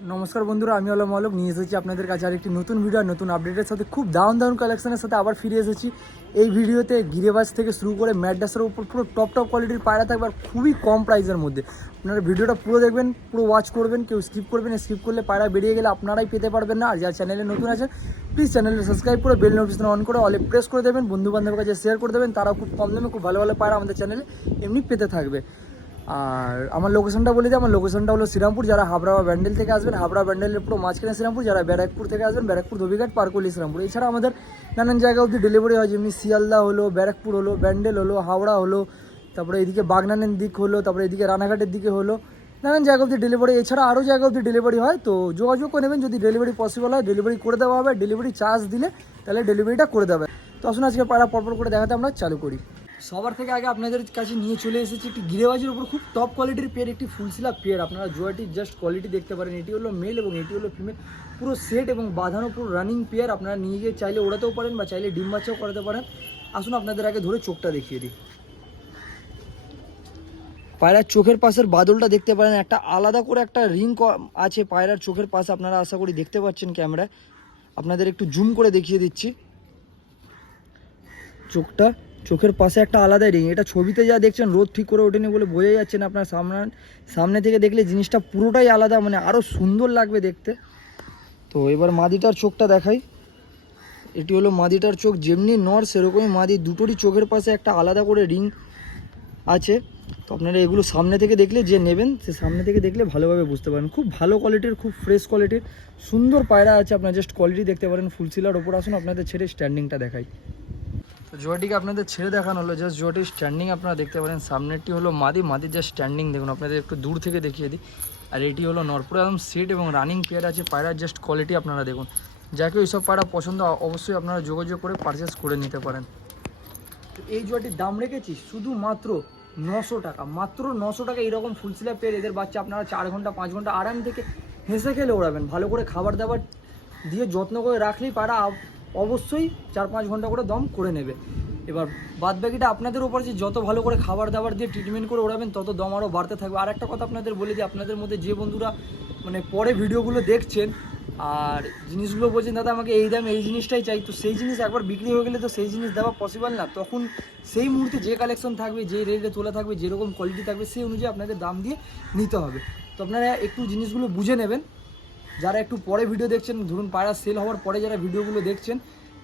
নমস্কার বন্ধুরা, আমি হলো মলক। নিয়ে এসেছি আপনাদের কাছে আর একটি নতুন ভিডিও নতুন আপডেটের সাথে, খুব দারুণ দারুণ কালেকশনের সাথে আবার ফিরে এসেছি। এই ভিডিওতে গিরেবাজ থেকে শুরু করে ম্যাডাসের উপর পুরো টপ টপ কোয়ালিটির পায়রা থাকবে আর খুবই কম প্রাইসের মধ্যে। আপনারা ভিডিওটা পুরো দেখবেন, পুরো ওয়াচ করবেন, কেউ স্কিপ করবেন স্কিপ করলে পায়রা বেরিয়ে গেলে আপনারাই পেতে পারবেন না। আর যারা চ্যানেলে নতুন আছেন প্লিজ চ্যানেলটা সাবস্ক্রাইব করে বেল নোটিফিকেশন অন করে অলে প্রেস করে দেবেন। বন্ধু বান্ধবের কাছে শেয়ার করে দেবেন। তারাও খুব কম দামে খুব ভালো ভালো পায়রা আমাদের চ্যানেলে এমনি পেতে থাকবে। আর আমার লোকেশনটা বলে দিই, আমার লোকেশনটা হলো শ্রীরামপুর। যারা হাবড়া বা ব্যান্ডেল থেকে আসবেন, হাবড়া ব্যান্ডেলের পুরো মাঝখানে শ্রীরামপুর, যারা ব্যারাকপুর থেকে আসবেন, ব্যারাকপুর ধবিঘাট পার্কলি শ্রীরামপুর। এছাড়া আমাদের নানান জায়গা অবধি ডেলিভারি হয়, যেমনি শিয়ালদা হলো, ব্যারাকপুর হলো, ব্যান্ডেল হলো, হাওড়া হলো, তারপরে এদিকে বাগনানের দিক হলো, তারপরে এদিকে রানাঘাটের দিকে হলো, নানান জায়গা অবধি ডেলিভারি এছাড়া আরও জায়গা অবধি ডেলিভারি হয়, তো যোগাযোগ করে নেবেন। যদি ডেলিভারি পসিবল হয় ডেলিভারি করে দেওয়া হবে। ডেলিভারি চার্জ দিলে, তাহলে ডেলিভারিটা করে দেবে। তো আসুন আজকে পাড়া পরপর করে দেখাতে আমরা চালু করি। সবার থেকে আগে আপনাদের কাছে নিয়ে চলে এসেছি একটি গিরেবাজির উপর খুব টপ কোয়ালিটির পেয়ার, একটি ফুলসিলা পেয়ার। আপনারা জোয়াটির জাস্ট কোয়ালিটি দেখতে পারেন। এটি হলো মেল এবং এটি হলো ফিমেল পুরো সেট এবং বাঁধানো পুরো রানিং পেয়ার আপনারা নিয়ে গিয়ে চাইলে ওড়াতেও পারেন বা চাইলে ডিম বাচ্চাও করাতে পারেন। আসুন আপনাদের আগে ধরে চোখটা দেখিয়ে দিই। পায়রার চোখের পাশের বাদলটা দেখতে পারেন। একটা আলাদা করে একটা রিং আছে পায়রার চোখের পাশে। আপনারা আশা করি দেখতে পাচ্ছেন ক্যামেরায়। আপনাদের একটু জুম করে দেখিয়ে দিচ্ছি। চোখটা চোখের পাশে একটা আলাদাই রিং এটা ছবিতে যা দেখছেন রোদ ঠিক করে ওঠেনি বলে বোঝা যাচ্ছে না আপনার সামনে সামনে থেকে দেখলে জিনিসটা পুরোটাই আলাদা মানে আরও সুন্দর লাগবে দেখতে। তো এবার মাদিটার চোখটা দেখাই। এটি হলো মাদিটার চোখ, যেমনি নর সেরকমই মাদি, দুটোরই চোখের পাশে একটা আলাদা করে রিং আছে। তো আপনারা এগুলো সামনে থেকে দেখলে যে নেবেন, সে সামনে থেকে দেখলে ভালোভাবে বুঝতে পারেন খুব ভালো কোয়ালিটির খুব ফ্রেশ কোয়ালিটির সুন্দর পায়রা আছে। আপনার জাস্ট কোয়ালিটি দেখতে পারেন। ফুলসিলার ওপর আসুন, আপনাদের ছেড়ে স্ট্যান্ডিংটা দেখাই। তো জোয়াটিকে আপনাদের ছেড়ে দেখানো হলো জাস্ট জোয়াটির স্ট্যান্ডিং আপনারা দেখতে পারেন। সামনেরটি হলো মাদি মাদির জাস্ট স্ট্যান্ডিং দেখুন, আপনাদের একটু দূর থেকে দেখিয়ে দিই। আর এটি হলো নরপুর একদম সিট এবং রানিং পেয়ার আছে, পায়রার জাস্ট কোয়ালিটি আপনারা দেখুন। যাকে এইসব পায়রা পছন্দ অবশ্যই আপনারা যোগাযোগ করে পারচেস করে নিতে পারেন। তো এই জোয়াটির দাম রেখেছি শুধুমাত্র নশো টাকা। মাত্র নশো টাকা এইরকম ফুলসিলা পেয়ে এদের বাচ্চা আপনারা চার ঘণ্টা, পাঁচ ঘণ্টা আরাম থেকে হেসে খেলে ওড়াবেন। ভালো করে খাবার দাবার দিয়ে যত্ন করে রাখলেই পাড়া অবশ্যই চার পাঁচ ঘণ্টা করে দম করে নেবে। এবার বাদ বাকিটা আপনাদের উপর যে যত ভালো করে খাবার দাবার দিয়ে ট্রিটমেন্ট করে ওড়াবেন, তত দম আরও বাড়তে থাকবে। আর একটা কথা আপনাদের বলে দিই, আপনাদের মধ্যে যে বন্ধুরা মানে পরে ভিডিওগুলো দেখছেন, আর জিনিসগুলো বলছেন, দাদা, আমাকে এই দামে, এই জিনিসটাই চাই। তো সেই জিনিস একবার বিক্রি হয়ে গেলে তো সেই জিনিস দেওয়া পসিবল না। তখন সেই মুহূর্তে যে কালেকশন থাকবে, যে রেটে তোলা থাকবে, যেরকম কোয়ালিটি থাকবে, সেই অনুযায়ী আপনাদের দাম দিয়ে নিতে হবে। তো আপনারা একটু জিনিসগুলো বুঝে নেবেন। যারা একটু পরে ভিডিও দেখছেন, ধরুন পায়রা সেল হওয়ার পরে যারা ভিডিওগুলো দেখছেন,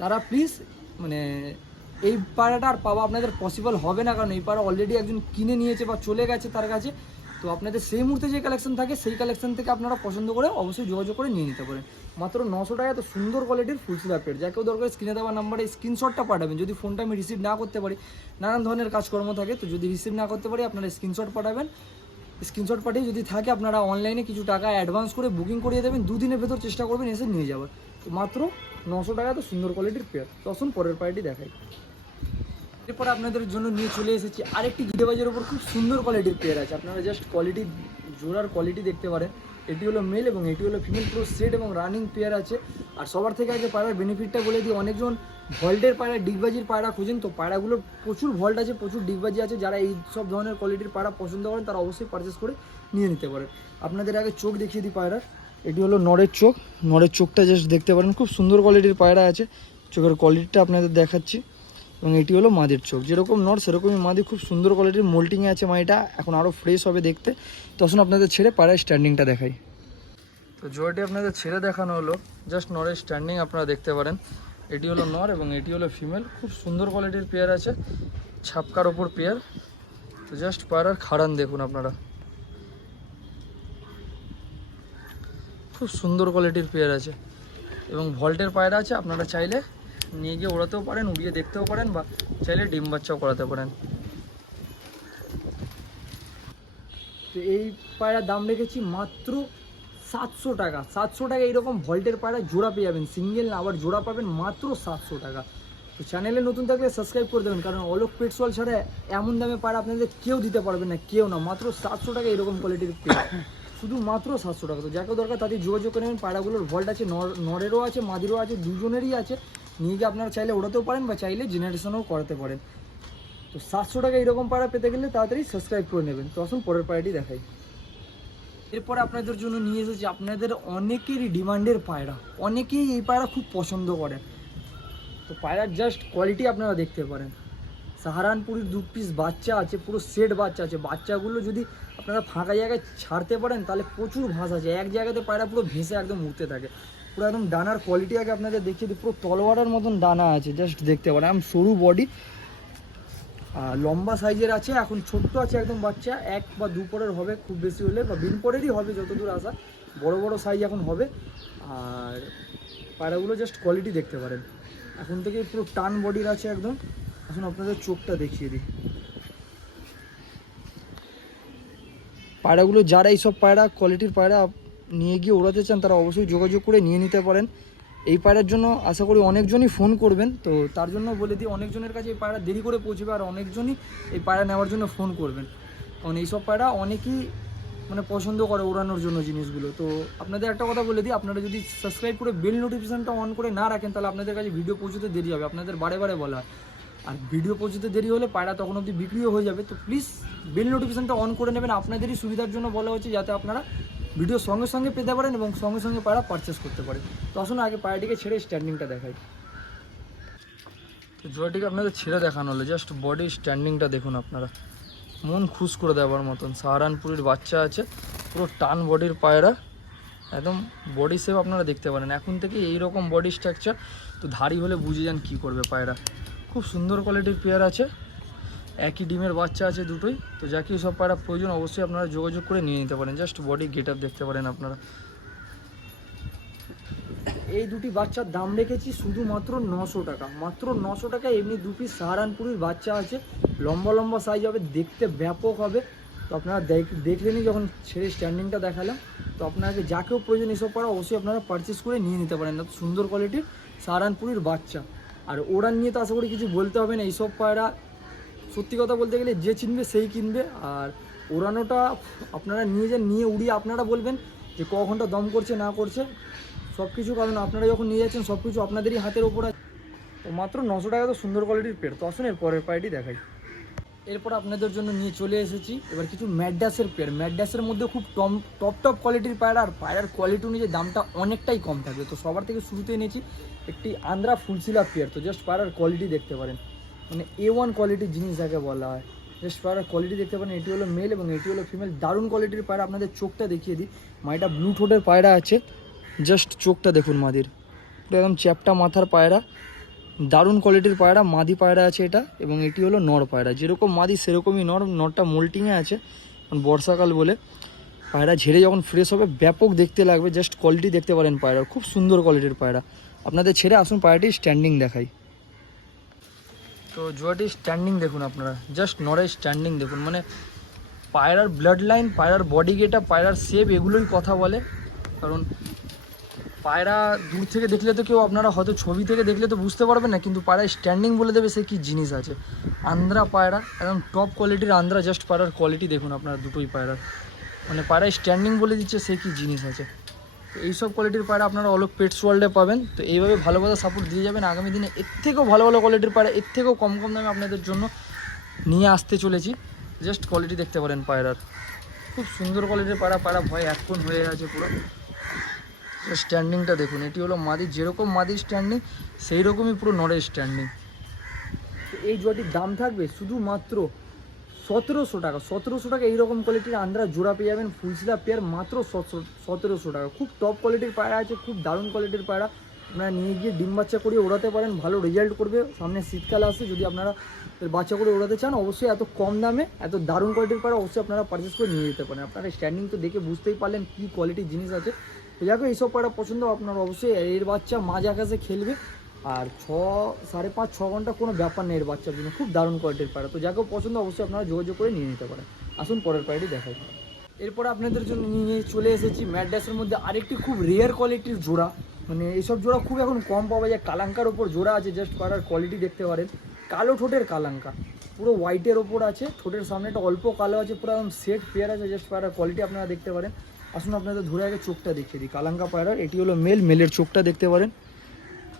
তারা প্লিজ মানে এই পায়রাটা আর পাওয়া আপনাদের পসিবল হবে না, কারণ এই পায়রা অলরেডি একজন কিনে নিয়েছে বা চলে গেছে তার কাছে। তো আপনাদের সেই মুহূর্তে যে কালেকশন থাকে, সেই কালেকশন থেকে আপনারা পছন্দ করে অবশ্যই যোগাযোগ করে নিয়ে নিতে পারেন। মাত্র নশো টাকা তো সুন্দর কোয়ালিটির ফুল স্ল্যাপের যাকেও দরকার স্ক্রিনে দেওয়া নাম্বারে স্ক্রিনশটটা পাঠাবেন। যদি ফোনটা আমি রিসিভ না করতে পারি, নানান ধরনের কাজকর্ম থাকে, তো যদি রিসিভ না করতে পারি, আপনারা স্ক্রিনশট পাঠাবেন। স্ক্রিনশট পাঠিয়ে যদি থাকে আপনারা অনলাইনে কিছু টাকা অ্যাডভান্স করে বুকিং করিয়ে দেবেন, দুদিনের ভেতর চেষ্টা করবেন এসে নিয়ে যাওয়ার। তো মাত্র নশো টাকা তো সুন্দর কোয়ালিটির পেয়ার তখন পরের পার্টি দেখাই। এরপর আপনাদের জন্য নিয়ে চলে এসেছি আরেকটি গিরেবাজের ওপর খুব সুন্দর কোয়ালিটির পেয়ার আছে। আপনারা জাস্ট কোয়ালিটি জোড়ার কোয়ালিটি দেখতে পারেন। এটি হলো মেল এবং এটি হলো ফিমেল পুরো সেট এবং রানিং পেয়ার আছে। আর সবার থেকে আগে পায়রার বেনিফিটটা বলে দিই, অনেকজন ভল্টের পায়রা ডিগবাজির পায়রা খুঁজেন, তো পায়রাগুলোর প্রচুর ভল্ট আছে, প্রচুর ডিগবাজি আছে, যারা এই সব ধরনের কোয়ালিটির পায়রা পছন্দ করেন, তারা অবশ্যই পারচেস করে নিয়ে নিতে পারেন। আপনাদের আগে চোখ দেখিয়ে দিই পায়রার। এটি হলো নরের চোখ। নরের চোখটা জাস্ট দেখতে পারেন, খুব সুন্দর কোয়ালিটির পায়রা আছে। চোখের কোয়ালিটিটা আপনাদের দেখাচ্ছি। এবং এটি হলো মাদির চোখ। যেরকম নর, সেরকমই মাদি। খুব সুন্দর কোয়ালিটির মোল্টিংয়ে আছে মাইটা। এখন আরও ফ্রেশ হবে দেখতে। তখন আপনাদের ছেড়ে পাড়ায় স্ট্যান্ডিংটা দেখাই। তো জোয়াটি আপনাদের ছেড়ে দেখানো হলো। জাস্ট নরের স্ট্যান্ডিং আপনারা দেখতে পারেন। এটি হলো নর এবং এটি হলো ফিমেল খুব সুন্দর কোয়ালিটির পেয়ার আছে। ছাপকার ওপর পেয়ার তো জাস্ট পায়রার খাড়ান দেখুন আপনারা। খুব সুন্দর কোয়ালিটির পেয়ার আছে। এবং ভল্টের পায়রা আছে। আপনারা চাইলে নিয়ে গিয়ে ওড়াতেও পারেন, উড়িয়ে দেখতেও পারেন বা চাইলে ডিম বাচ্চাও করাতে পারেন। তো এই পায়রার দাম রেখেছি মাত্র সাতশো টাকা। সাতশো টাকা এইরকম ভল্টের পায়রা জোড়া পেয়ে যাবেন, সিঙ্গেল না, আবার জোড়া পাবেন মাত্র সাতশো টাকা। তো চ্যানেলে নতুন থাকলে সাবস্ক্রাইব করে দেবেন, কারণ অলোক পেটসল ছাড়া এমন দামে পায়রা আপনাদের কেউ দিতে পারবে না, কেউ না। মাত্র সাতশো টাকা এরকম কোয়ালিটির শুধু মাত্র সাতশো টাকা। তো যাকে দরকার তাদের যোগাযোগ করে নেবেন, পায়রাগুলোর ভল্ট আছে, নর নরেরও আছে, মাদিরও আছে, দুজনেরই আছে। নিয়ে গিয়ে আপনারা চাইলে ওড়াতেও পারেন বা চাইলে জেনারেশনও করাতে পারেন। তো সাতশো টাকা এরকম পায়রা পেতে গেলে তাড়াতাড়ি সাবস্ক্রাইব করে নেবেন। তো আসুন পরের পায়রাটি দেখাই। এরপর আপনাদের জন্য নিয়ে এসেছি আপনাদের অনেকেরই ডিমান্ডের পায়রা। অনেকেই এই পায়রা খুব পছন্দ করেন তো পায়রার জাস্ট কোয়ালিটি আপনারা দেখতে পারেন। সাহারানপুরের দু পিস বাচ্চা আছে, পুরো সেট বাচ্চা আছে। বাচ্চাগুলো যদি আপনারা ফাঁকা জায়গায় ছাড়তে পারেন, তাহলে প্রচুর ভাস আছে। এক জায়গাতে পায়রা পুরো ভেসে একদম উঠতে থাকে। পুরো একদম ডানার কোয়ালিটি আগে আপনাদের দেখিয়ে দিই, পুরো তলোয়ারের মতন ডানা আছে জাস্ট দেখতে পারেন, একদম সরু বডি লম্বা সাইজের আছে, এখন ছোট্ট আছে একদম বাচ্চা, এক বা দু পরের হবে, খুব বেশি হলে বা বিন পরেরই হবে, যতদূর আসা বড় বড় সাইজ এখন হবে। আর পায়রাগুলো জাস্ট কোয়ালিটি দেখতে পারেন। এখন থেকে পুরো টান বডির আছে একদম। এখন আপনাদের চোখটা দেখিয়ে দিই। পায়রাগুলো, যারা এইসব পায়রা কোয়ালিটির পায়রা নিয়ে গিয়ে ওড়াতে চান, তারা অবশ্যই যোগাযোগ করে নিয়ে নিতে পারেন। এই পায়রার জন্য আশা করি অনেকজনই ফোন করবেন। তো তার জন্য বলে দিই, অনেকজনের কাছে এই পায়রা দেরি করে পৌঁছবে আর অনেকজনই এই পায়রা নেওয়ার জন্য ফোন করবেন। কারণ এইসব পায়রা অনেকেই মানে পছন্দ করে ওড়ানোর জন্য জিনিসগুলো। তো আপনাদের একটা কথা বলে দিই, আপনারা যদি সাবস্ক্রাইব করে বেল নোটিফিকেশনটা অন করে না রাখেন, তাহলে আপনাদের কাছে ভিডিও পৌঁছতে দেরি হবে। আপনাদের বারে বারে বলা। আর ভিডিও পৌঁছতে দেরি হলে পায়রা তখন অবধি বিক্রিও হয়ে যাবে। তো প্লিজ বেল নোটিফিকেশনটা অন করে নেবেন। আপনাদেরই সুবিধার জন্য বলা হচ্ছে, যাতে আপনারা ভিডিও সঙ্গে সঙ্গে পেতে পারেন এবং সঙ্গে সঙ্গে পায়রা পারচেস করতে পারেন। তো আসুন, আগে পায়রাটিকে ছেড়ে স্ট্যান্ডিংটা দেখাই। তো জয়টিকে আপনাদের ছেড়ে দেখানো হলো। জাস্ট বডি স্ট্যান্ডিংটা দেখুন আপনারা। মন খুশ করে দেওয়ার মতন। সাহারানপুরের বাচ্চা আছে, পুরো টান বডির পায়রা। একদম বডি শেপ আপনারা দেখতে পারেন। এখন থেকে এই রকম বডি স্ট্রাকচার তো ধারি হলে বুঝে যান কী করবে পায়রা। খুব সুন্দর কোয়ালিটির পেয়ার আছে। একই ডিমের বাচ্চা আছে দুটোই। তো যাকে সব পায়রা প্রয়োজন, অবশ্যই আপনারা যোগাযোগ করে নিয়ে নিতে পারেন। জাস্ট বডি গেট আপ দেখতে পারেন আপনারা। এই দুটি বাচ্চার দাম রেখেছি শুধুমাত্র নশো টাকা। মাত্র নশো টাকা, এমনি দু পিস সাহারানপুরের বাচ্চা আছে। লম্বা লম্বা সাইজ হবে, দেখতে ব্যাপক হবে। তো আপনারা দেখ- দেখলেনই যখন ছেড়ে স্ট্যান্ডিংটা দেখালাম। তো আপনাকে যাকেও প্রয়োজন এসব পাড়া অবশ্যই আপনারা পারচেস করে নিয়ে নিতে পারেন। এত সুন্দর কোয়ালিটির সাহারানপুরের বাচ্চা। আর ওরা নিয়ে তো আশা করি কিছু বলতে হবে না। এইসব পায়রা সত্যি কথা বলতে গেলে যে চিনবে সেই কিনবে। আর ওড়ানোটা আপনারা নিয়ে যান, নিয়ে উড়িয়ে আপনারা বলবেন যে ক ঘণ্টা দম করছে, না করছে। সব কিছু কারণ আপনারা যখন নিয়ে যাচ্ছেন সব কিছু আপনাদেরই হাতের ওপর আছে। মাত্র নশো টাকা তো সুন্দর কোয়ালিটির পেট। তো আসুন এর পরের পায়টি দেখাই। এরপর আপনাদের জন্য নিয়ে চলে এসেছি। এবার কিছু ম্যাডাসের পেয়ার। ম্যাডাসের মধ্যে খুব টম টপ টপ কোয়ালিটির পায়রা। আর পায়রার কোয়ালিটি অনুযায়ী দামটা অনেকটাই কম থাকবে। তো সবার থেকে শুরুতে এনেছি একটি আন্দ্রা ফুলসিলা পেয়ার। তো জাস্ট পায়রার কোয়ালিটি দেখতে পারেন। মানে এ ওয়ান কোয়ালিটির জিনিস যাকে বলা হয়। জাস্ট পায়রার কোয়ালিটি দেখতে পারেন, এটি হলো মেল এবং এটি হলো ফিমেল দারুণ কোয়ালিটির পায়রা, আপনাদের চোখটা দেখিয়ে দিই। মাইটা ব্লু ঠোঁটের পায়রা আছে। জাস্ট চোখটা দেখুন মাদির। পুরো একদম চ্যাপটা মাথার পায়রা। দারুণ কোয়ালিটির পায়রা, মাদি পায়রা আছে এটা এবং এটি হলো নর পায়রা। যেরকম মাদি, সেরকমই নর। নরটা মোল্টিংয়ে আছে বর্ষাকাল বলে। পায়রা ঝেড়ে যখন ফ্রেশ হবে, ব্যাপক দেখতে লাগবে। জাস্ট কোয়ালিটি দেখতে পারেন পায়রার। খুব সুন্দর কোয়ালিটির পায়রা। আপনাদের ছেড়ে আসুন পায়রাটির স্ট্যান্ডিং দেখাই। তো জোয়াটির স্ট্যান্ডিং দেখুন আপনারা জাস্ট নরের স্ট্যান্ডিং দেখুন মানে পায়রার ব্লাড লাইন পায়রার বডি গেটা পায়রার শেপ এগুলোই কথা বলে। কারণ পায়রা দূর থেকে দেখলে তো কেউ আপনারা হয়তো ছবি থেকে দেখলে তো বুঝতে পারবেন না, কিন্তু পায়রায় স্ট্যান্ডিং বলে দেবে সে কী জিনিস আছে। আন্দ্রা পায়রা, একদম টপ কোয়ালিটির আন্দ্রা জাস্ট পায়রার কোয়ালিটি দেখুন আপনারা দুটোই পায়রার। মানে পায়রা স্ট্যান্ডিং বলে দিচ্ছে সে কী জিনিস আছে। এইসব কোয়ালিটির পায়রা আপনারা অলোক পেটস ওয়ার্ল্ডে পাবেন। তো এইভাবে ভালো ভালো সাপোর্ট দিয়ে যাবেন। আগামী দিনে এর থেকেও ভালো ভালো কোয়ালিটির পায়রা, এর থেকেও কম কম দামে আপনাদের জন্য নিয়ে আসতে চলেছি। জাস্ট কোয়ালিটি দেখতে পারেন পায়রার। খুব সুন্দর কোয়ালিটির পায়রা পায়রা ভয় এখন হয়ে আছে পুরো। স্ট্যান্ডিংটা দেখুন, এটি হলো মাদির যেরকম মাদির স্ট্যান্ডিং সেই রকমই পুরো নড়ের স্ট্যান্ডিং এই জোয়াটির দাম থাকবে শুধুমাত্র সতেরোশো টাকা সতেরোশো টাকা এইরকম কোয়ালিটির আন্দ্রা জোড়া পেয়ে যাবেন ফুলসিলা পেয়ার মাত্র সতেরোশো টাকা। খুব টপ কোয়ালিটির পায়রা আছে, খুব দারুণ কোয়ালিটির পায়রা। আপনারা নিয়ে গিয়ে ডিম বাচ্চা করিয়ে ওড়াতে পারেন, ভালো রেজাল্ট করবে। সামনে শীতকাল আসে যদি আপনারা বাচ্চা করে ওড়াতে চান, অবশ্যই এত কম দামে, এত দারুণ কোয়ালিটির পায়রা অবশ্যই আপনারা পারচেস করে নিয়ে যেতে পারেন। আপনারা স্ট্যান্ডিং তো দেখে বুঝতেই পারলেন কী কোয়ালিটির জিনিস আছে। যাকে এইসব পায়রা পছন্দ আপনার অবশ্যই, এর বাচ্চা মাঝ আকাশে খেলবে। আর ছ, সাড়ে পাঁচ, ছ ঘণ্টা কোনো ব্যাপার নেই এর বাচ্চার জন্য। খুব দারুণ কোয়ালিটির পায়রা। তো যাকেও পছন্দ অবশ্যই আপনারা যোগাযোগ করে নিয়ে নিতে পারেন। আসুন পরের পায়রাটি দেখাই। এরপরে আপনাদের জন্য নিয়ে চলে এসেছি ম্যাডাসের মধ্যে আরেকটি খুব রেয়ার কোয়ালিটির জোড়া। মানে এইসব জোড়া খুব এখন কম পাওয়া যায়। কালাঙ্কার ওপর জোড়া আছে জাস্ট পাড়ার কোয়ালিটি দেখতে পারেন। কালো ঠোঁটের কালাঙ্কা পুরো হোয়াইটের ওপর আছে, ঠোঁটের সামনে একটা অল্প কালো আছে, পুরো একদম সেট পেয়ার আছে জাস্ট পাড়ার কোয়ালিটি আপনারা দেখতে পারেন। আসুন আপনাদের ধরে আগে চোখটা দেখিয়ে দিই। কালাঙ্কা পায়রার, এটি হলো মেল মেলের চোখটা দেখতে পারেন।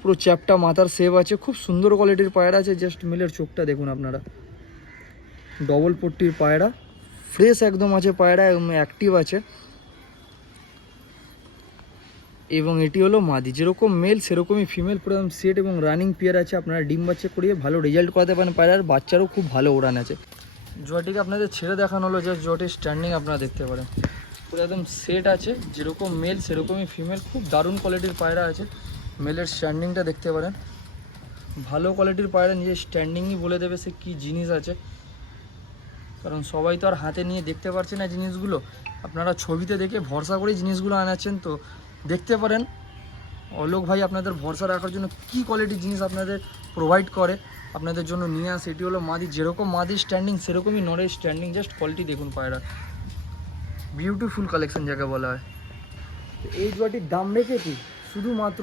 পুরো চ্যাপটা, মাথার সেভ আছে, খুব সুন্দর কোয়ালিটির পায়রা আছে জাস্ট মিলের চোখটা দেখুন আপনারা। ডবল পট্টির পায়রা ফ্রেশ একদম আছে পায়রা, একদম অ্যাক্টিভ আছে। এবং এটি হলো মাদি, যেরকম মেল সেরকমই ফিমেল পুরো একদম সেট এবং রানিং পেয়ার আছে, আপনারা ডিম বাচ্চা করিয়ে ভালো রেজাল্ট করাতে পারেন পায়রার, বাচ্চারও খুব ভালো ওড়ান আছে। জটিকে আপনাদের ছেড়ে দেখানো হলো যে জটির স্ট্যান্ডিং আপনারা দেখতে পারেন। পুরো একদম সেট আছে, যেরকম মেল সেরকমই ফিমেল খুব দারুণ কোয়ালিটির পায়রা আছে। মেলের স্ট্যান্ডিংটা দেখতে পারেন। ভালো কোয়ালিটির পায়রা নিজের স্ট্যান্ডিংই বলে দেবে সে কী জিনিস আছে। কারণ সবাই তো আর হাতে নিয়ে দেখতে পারছে না জিনিসগুলো। আপনারা ছবিতে দেখে ভরসা করেই জিনিসগুলো আনাচ্ছেন। তো দেখতে পারেন, অলোক ভাই আপনাদের ভরসা রাখার জন্য কী কোয়ালিটির জিনিস আপনাদের প্রোভাইড করে, আপনাদের জন্য নিয়ে আসে। এটি হলো মাদি, যেরকম মাদির স্ট্যান্ডিং সেরকমই নরের স্ট্যান্ডিং জাস্ট কোয়ালিটি দেখুন পায়রা। বিউটিফুল কালেকশন যাকে বলা হয়। এই জুয়াটির দাম রেখেছি শুধুমাত্র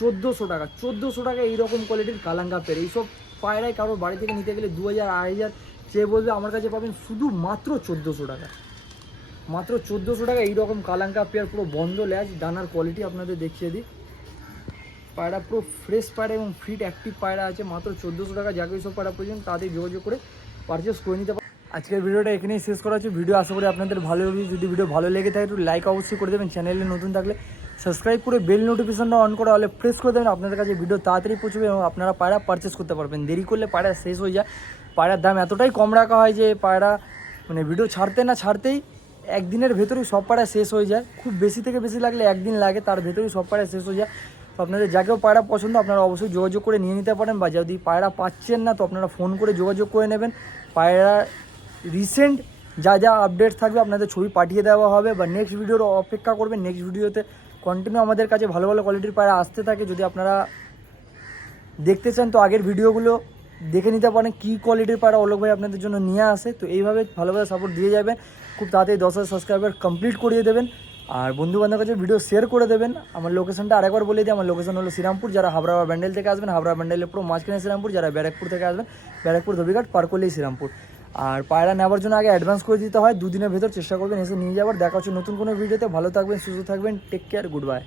চোদ্দোশো টাকা চোদ্দোশো টাকা এইরকম কোয়ালিটির কালাঙ্গা পের। এইসব পায়রায় কারোর বাড়ি থেকে নিতে গেলে দু হাজার আড়াই হাজার চেয়ে বলবে আমার কাছে পাবেন শুধু মাত্র চোদ্দোশো টাকা। মাত্র চোদ্দোশো টাকা এইরকম কালাঙ্কা পেয়ার, পুরো বন্ধ ল্যাচ দানার কোয়ালিটি আপনাদের দেখিয়ে দিই। পায়রা পুরো ফ্রেশ পায়রা এবং ফিট অ্যাক্টিভ পায়রা আছে, মাত্র চোদ্দোশো টাকা, যাকে সব পায়রা প্রয়োজন তাদের যোগাযোগ করে পারচেস করে নিতে পারেন আজকের ভিডিওটা এখানেই শেষ করা হচ্ছে। ভিডিও আশা করি আপনাদের ভালো লাগবে যদি ভিডিও ভালো লেগে থাকে, একটু লাইক অবশ্যই করে দেবেন। চ্যানেলে নতুন থাকলে সাবস্ক্রাইব করে বেল নোটিফিকেশনটা অন করে হলে প্রেস করে দেবেন। আপনাদের কাছে ভিডিও তাড়াতাড়ি পৌঁছবে এবং আপনারা পায়রা পারচেস করতে পারবেন। দেরি করলে পায়রা শেষ হয়ে যায়। পায়রার দাম এতটাই কম রাখা হয় যে পায়রা মানে ভিডিও ছাড়তে না ছাড়তেই একদিনের ভেতরেই সব পায়রা শেষ হয়ে যায়। খুব বেশি থেকে বেশি লাগলে একদিন লাগে, তার ভেতরেই সব পায়রা শেষ হয়ে যায়। তো আপনাদের যাকেও পায়রা পছন্দ, আপনারা অবশ্যই যোগাযোগ করে নিয়ে নিতে পারেন বা যদি পায়রা পাচ্ছেন না, তো আপনারা ফোন করে যোগাযোগ করে নেবেন। পায়রা রিসেন্ট যা যা আপডেট থাকবে আপনাদের ছবি পাঠিয়ে দেওয়া হবে বা নেক্সট ভিডিওর অপেক্ষা করবেন। নেক্সট ভিডিওতে কন্টিনিউ আমাদের কাছে ভালো ভালো কোয়ালিটির পায়রা আসতে থাকে। যদি আপনারা দেখতে চান, তো আগের ভিডিওগুলো দেখে নিতে পারেন কী কোয়ালিটির পায়রা অলোক ভাই আপনাদের জন্য নিয়ে আসে। তো এইভাবে ভালোভাবে সাপোর্ট দিয়ে যাবেন। খুব তাড়াতাড়ি দশ হাজার সাবস্ক্রাইবার কমপ্লিট করিয়ে দেবেন। আর বন্ধু বান্ধবের কাছে ভিডিও শেয়ার করে দেবেন। আমার লোকেশনটা আরেকবার বলে দিই, আমার লোকেশন হলো শ্রীরামপুর। যারা হাবড়া ব্যান্ডেল থেকে আসবেন, হাবড়া ব্যান্ডেলের পুরো মাঝখানে শ্রীরামপুর, যারা ব্যারাকপুর থেকে আসবেন, ব্যারাকপুর, ধবিঘাট পার করলেই শ্রীরামপুর। আর পায়রা নেওয়ার জন্য আগে অ্যাডভান্স করে দিতে হয়, দুদিনের ভেতর চেষ্টা করবেন, এসে নিয়ে যাওয়ার দেখা হচ্ছে নতুন কোনো ভিডিওতে ভালো থাকবেন, সুস্থ থাকবেন টেক কেয়ার গুড বাই